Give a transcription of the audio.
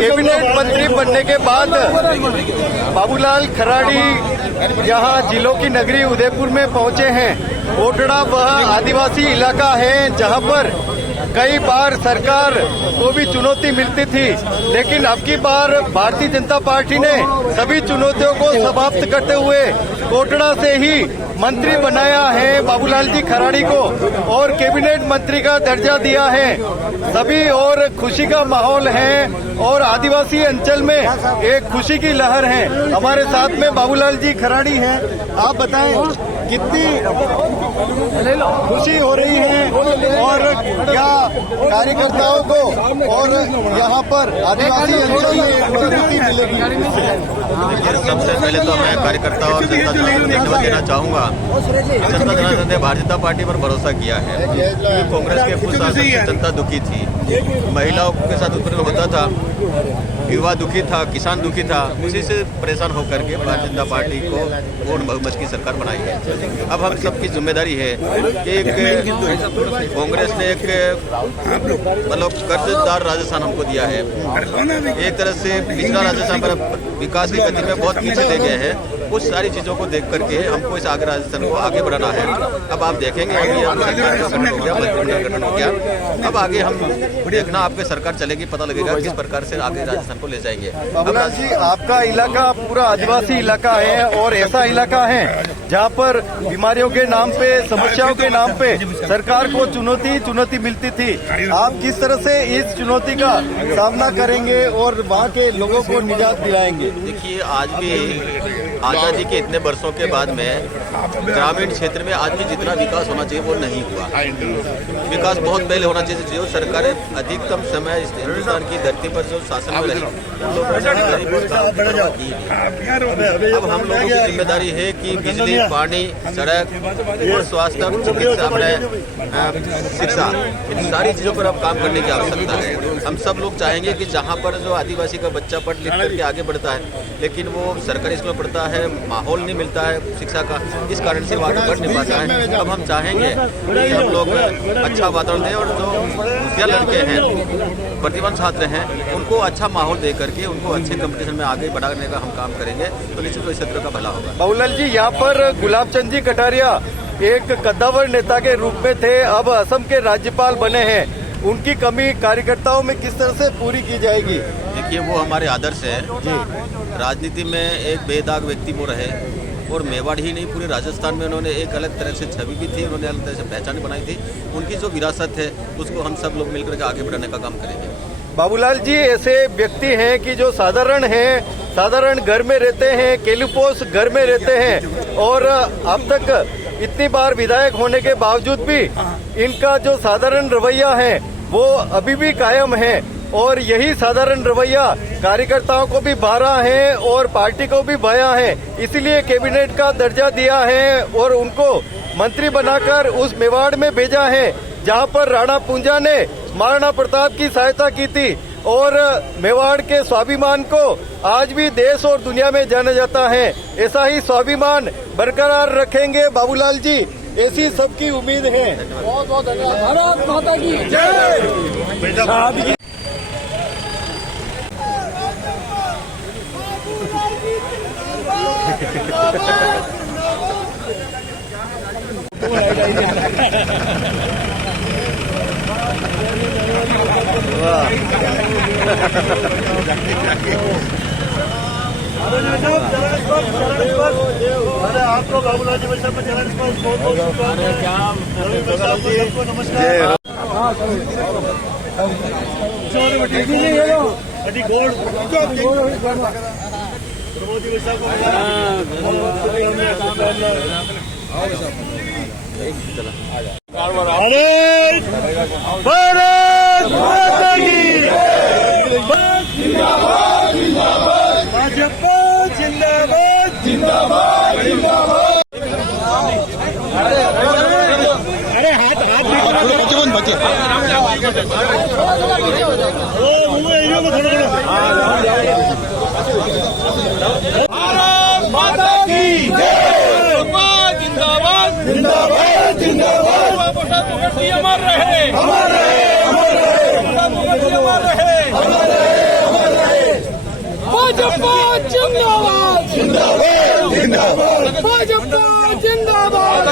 Cabinet मंत्री बनने के बाद बाबूलाल खराड़ी यहाँ जिलों की नगरी उदयपुर में पहुंचे हैं। कोटड़ा वह आदिवासी इलाका है जहां पर कई बार सरकार को भी चुनौती मिलती थी, लेकिन अब की बार भारतीय जनता पार्टी ने सभी चुनौतियों को समाप्त करते हुए कोटड़ा से ही मंत्री बनाया है बाबूलाल जी खराड़ी को और कैबिनेट मंत्री का दर्जा दिया है। सभी और खुशी का माहौल है और आदिवासी अंचल में एक खुशी की लहर है। हमारे साथ में बाबूलाल जी खराड़ी हैं। आप बताएं कितनी खुशी हो रही है और क्या कार्यकर्ताओं को और यहाँ पर आदिवासी अंचल में मजबूती मिलेगी? सबसे पहले तो मैं कार्यकर्ता और जनता जनार्दन को धन्यवाद देना चाहूंगा। जनता जनार्दन ने भारतीय जनता पार्टी पर भरोसा किया है। कांग्रेस के कुशासन से जनता दुखी थी, महिलाओं के साथ उत्पीड़न होता था, युवा दुखी था, किसान दुखी था। उसी से परेशान होकर के भारतीय जनता पार्टी को पूर्ण बहुमत की सरकार बनाई है। अब हम सबकी जिम्मेदारी है कि कांग्रेस ने एक मतलब कर्जदार राजस्थान हमको दिया है। एक तरह से पिछड़ा राजस्थान पर विकास की गति में बहुत पीछे ले गए हैं। उस सारी चीजों को देख करके हमको इस आगे राजस्थान को आगे बढ़ाना है। अब आप देखेंगे अभी हम सरकार का गठन हो गया, मंत्रिमंडल गठन हो गया। अब आगे हम देखना आपके सरकार चलेगी, पता लगेगा किस प्रकार से आगे राजस्थान को ले जाएंगे। बाबूलाल जी, आपका इलाका पूरा आदिवासी इलाका है और ऐसा इलाका है जहाँ पर बीमारियों के नाम पे, समस्याओं के नाम पे सरकार को चुनौती मिलती थी। आप किस तरह से इस चुनौती का सामना करेंगे और वहाँ के लोगों को निजात दिलाएंगे? देखिए, आज भी आजादी के इतने वर्षों के बाद में ग्रामीण क्षेत्र में आज भी जितना विकास होना चाहिए वो नहीं हुआ। विकास बहुत पहले होना चाहिए। जो सरकारें अधिकतम समय हिंदुस्तान की धरती पर जो शासन में रही, अब हम लोगों की जिम्मेदारी है कि बिजली, पानी, सड़क और स्वास्थ्य, शिक्षा, इन सारी चीजों पर अब काम करने की आवश्यकता है। हम सब लोग चाहेंगे कि जहाँ पर जो आदिवासी का बच्चा पढ़ लिख करके आगे बढ़ता है, लेकिन वो सरकारी स्कूल में पढ़ता है, माहौल नहीं मिलता है शिक्षा का, इस कारण से वो आगे बढ़ नहीं पाता है। अब हम चाहेंगे कि हम लोग अच्छा वातावरण दें और जो होशियार लड़के हैं, प्रतिभावान छात्र हैं, उनको अच्छा माहौल दे करके उनको अच्छे कंपटीशन में आगे बढ़ाने का हम काम करेंगे, तो निश्चित इस क्षेत्र का भला होगा। बाबूलाल जी, यहाँ पर गुलाब चंद जी कटारिया एक कद्दावर नेता के रूप में थे, अब असम के राज्यपाल बने हैं। उनकी कमी कार्यकर्ताओं में किस तरह से पूरी की जाएगी? देखिए, वो हमारे आदर्श है जी। राजनीति में एक बेदाग व्यक्ति वो रहे और मेवाड़ ही नहीं, पूरे राजस्थान में उन्होंने एक अलग तरह से छवि भी थी, उन्होंने अलग तरह से पहचान बनाई थी। उनकी जो विरासत है उसको हम सब लोग मिलकर के आगे बढ़ाने का काम करेंगे। बाबूलाल जी ऐसे व्यक्ति हैं कि जो साधारण हैं, साधारण घर में रहते हैं, केलुपोस घर में रहते हैं और अब तक इतनी बार विधायक होने के बावजूद भी इनका जो साधारण रवैया है वो अभी भी कायम है और यही साधारण रवैया कार्यकर्ताओं को भी भारा है और पार्टी को भी भाया है। इसीलिए कैबिनेट का दर्जा दिया है और उनको मंत्री बनाकर उस मेवाड़ में भेजा है जहां पर राणा पूंजा ने महाराणा प्रताप की सहायता की थी और मेवाड़ के स्वाभिमान को आज भी देश और दुनिया में जाना जाता है। ऐसा ही स्वाभिमान बरकरार रखेंगे बाबूलाल जी, ऐसी सबकी उम्मीद है। बहुत बहुत धन्यवाद। भारत माता की जय। अरे आपको बाबूलाल जी वैसे में चैनल को नमस्कार। भारत माता की भाजपा जिंदाबाद जिंदाबाद जिंदाबाद। अरे हाथ बचे भारत माता की जिंदाबाद जिंदाबाद जिंदाबाद। अमर रहे, अमर रहे, अमर रहे, अमर रहे, अमर रहे। भाजपा जिंदाबाद जिंदाबाद भाजपा जिंदाबाद